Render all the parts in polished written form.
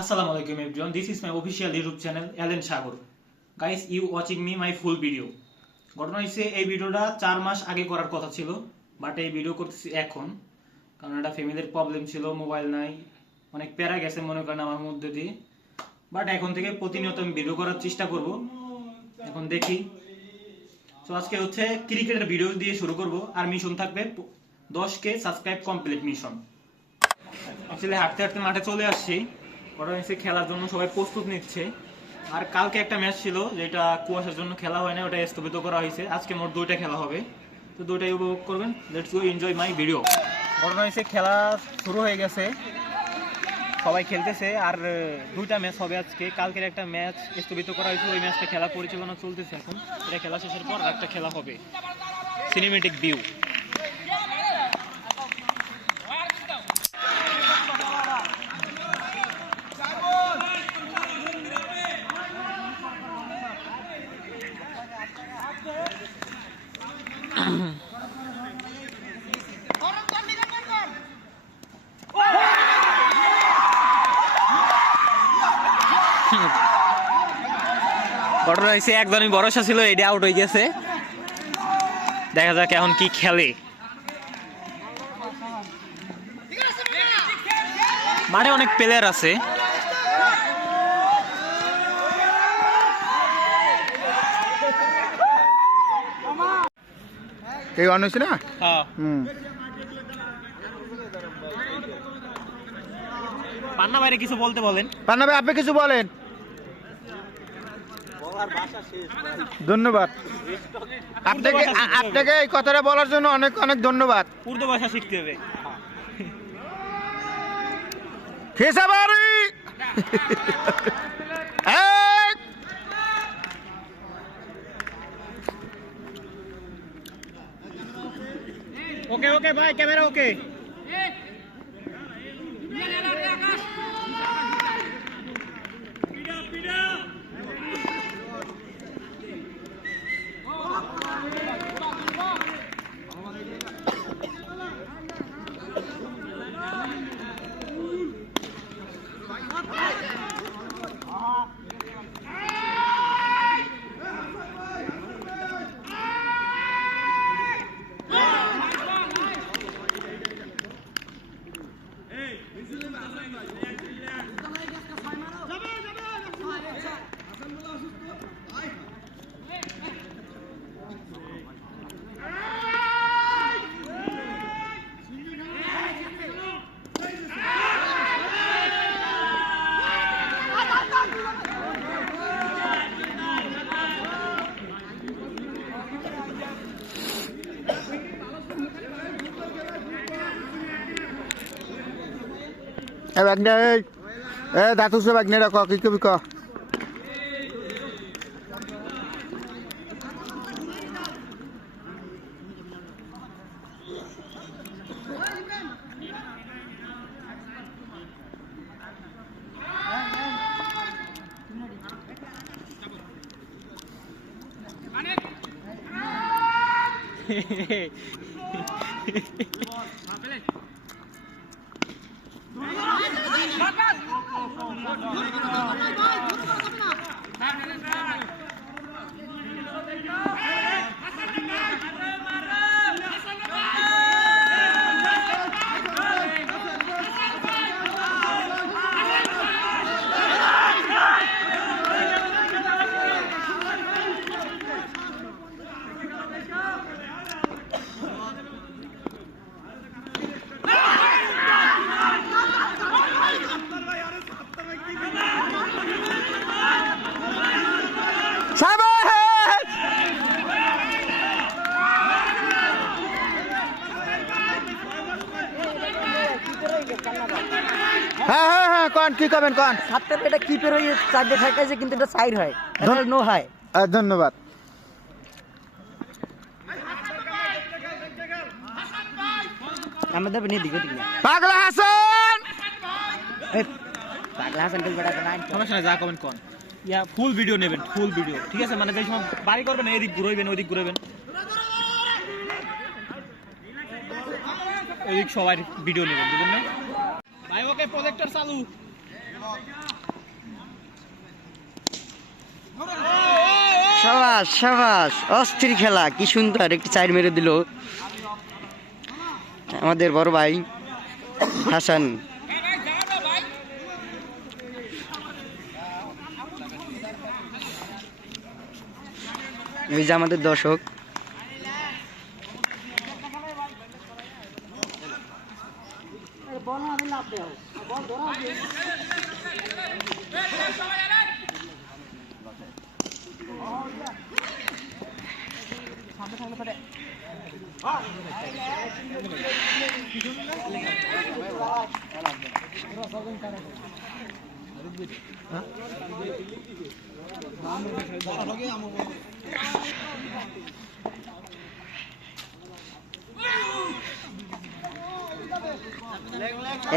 Assalamu alaikum everyone. This is my official YouTube channel Alan Sagar. Guys, you watching me my full video. ঘটনা হইছে এই ভিডিওটা 4 মাস আগে করার কথা ছিল, বাট এই ভিডিও করতেছি এখন, কারণ এটা ফ্যামিলির প্রবলেম ছিল, মোবাইল নাই, অনেক প্যারা গেছে মনে করেন আমার মধ্যে দিয়ে। বাট এখন থেকে প্রতিনিয়ত আমি ভিডিও করার চেষ্টা করব। এখন দেখি। তো আজকে হচ্ছে ক্রিকেটের ভিডিও দিয়ে শুরু করব, আর মিশন থাকবে 10k সাবস্ক্রাইব কমপ্লিট মিশন। আসলে হাঁটতে হাঁটতে মাঠে চলে আসছি, ওরা হচ্ছে খেলার জন্য সবাই প্রস্তুত নিচ্ছে। আর কালকে একটা ম্যাচ ছিল যেটা কুয়াশার জন্য খেলা হয় না, ওটা স্থগিত করা হয়েছে। আজকে মোট 2টা খেলা হবে, তো 2টাই উপভোগ করবেন। Let's go enjoy my video. ঘটনা হয়েছে খেলা শুরু হয়ে গেছে, সবাই খেলতেছে, আর 2টা ম্যাচ হবে আজকে। কালকের একটা ম্যাচ স্থগিত করা হয়েছে, ওই ম্যাচটা খেলা পরিচালনা চলতেছে এখন। এটা খেলা শেষের পর একটা খেলা হবে, সিনেমেটিক ভিউ। ঘটনা হয়েছে একদমই ভরসা ছিল, এটা আউট হয়ে গেছে। দেখা যাক এখন কি খেলে। মাঠে অনেক প্লেয়ার আছে। এই অন হয়েছে না? পান্না ভাইরে কিছু বলতে বলেন। পান্না ভাই আপনি কিছু বলেন। ধন্যবাদ আপনাকে এই কথাটা বলার জন্য অনেক অনেক ধন্যবাদ। উর্দু ভাষা শিখতে হবে। খেসাবাড়ি ওকে ওকে ভাই, ক্যামেরা ওকে। দাঁতু সে বাগনে রাখ, কি কবি ক। হ্যাঁ হ্যাঁ হ্যাঁ, কোন কি করবেন কোন? সাতটার এটা কিপের হয়ে চারটে ঠেকাইছে, কিন্তু এটা সাইড হয়, নো হয়। ধন্যবাদ। আমাদের নিয়ে দিকে পাগলা হাসান, পাগলা হাসান কে বড় না সমস্যা নাই, যা কমেন্ট কোন। ইয়া ফুল ভিডিও নেবেন, ফুল ভিডিও, ঠিক আছে? মানে যেই সময় বাড়ি করবেন এদিক ঘুরাইবেন, ওইদিক ঘুরাইবেন, এদিক সবাই ভিডিও নেবেন, বুঝলেন না? সাবাস সাবাস, অস্থির খেলা, কি সুন্দর একটি চার মেরে দিল আমাদের বড় ভাই হাসান। এই যে আমাদের দর্শক,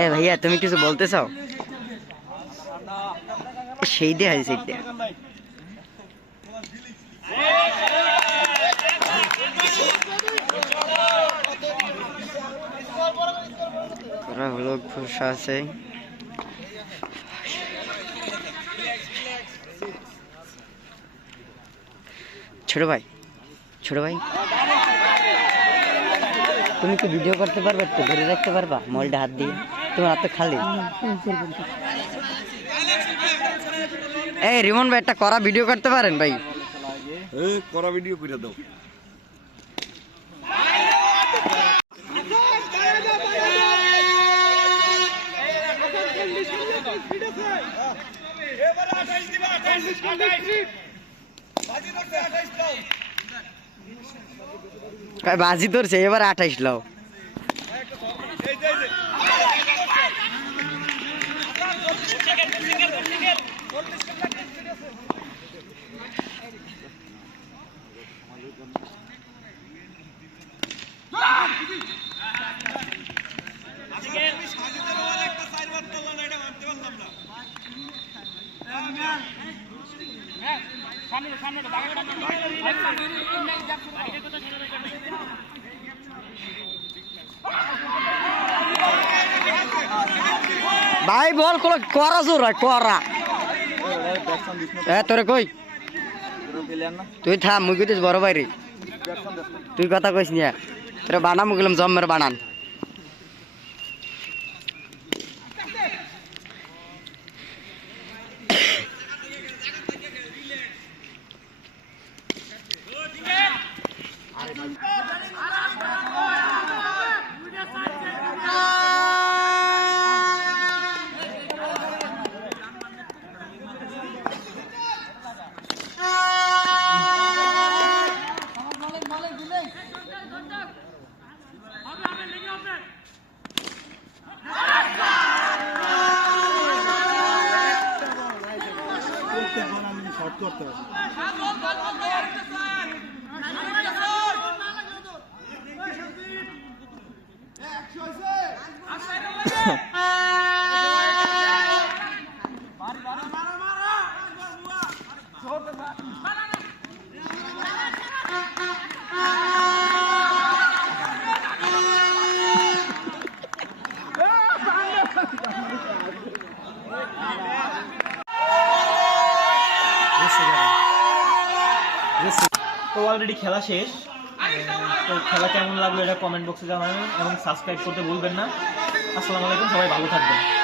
এ ভাইয়া তুমি কিছু বলতে চাও? সেই দিয়ে আছে সেইটা। করা হলো ঘোষা আছে। ছোট ভাই, ছোট ভাই, তুমি কি ভিডিও করতে পারবে? একটু ধরে রাখতে পারবা মোবাইলটা হাত দিয়ে? তোমার হাত তো খালি। এই রিমন ভাই, একটা করা ভিডিও করতে পারেন ভাই? করা ভিডিও করে দাও। বাজি ধরছে, এবার 28 লাও। ভাই বল করা জোর করা। তোরে কই তুই থাম, মুই কইতেছ বড় বাইরে, তুই কথা কইস না। তোরে বানাম গেলাম জম্মের বানান। তো অলরেডি খেলা শেষ। তো খেলা কেমন লাগলো এটা কমেন্ট বক্সে জানাবেন এবং সাবস্ক্রাইব করতে ভুলবেন না। আসসালামু আলাইকুম, সবাই ভালো থাকবেন।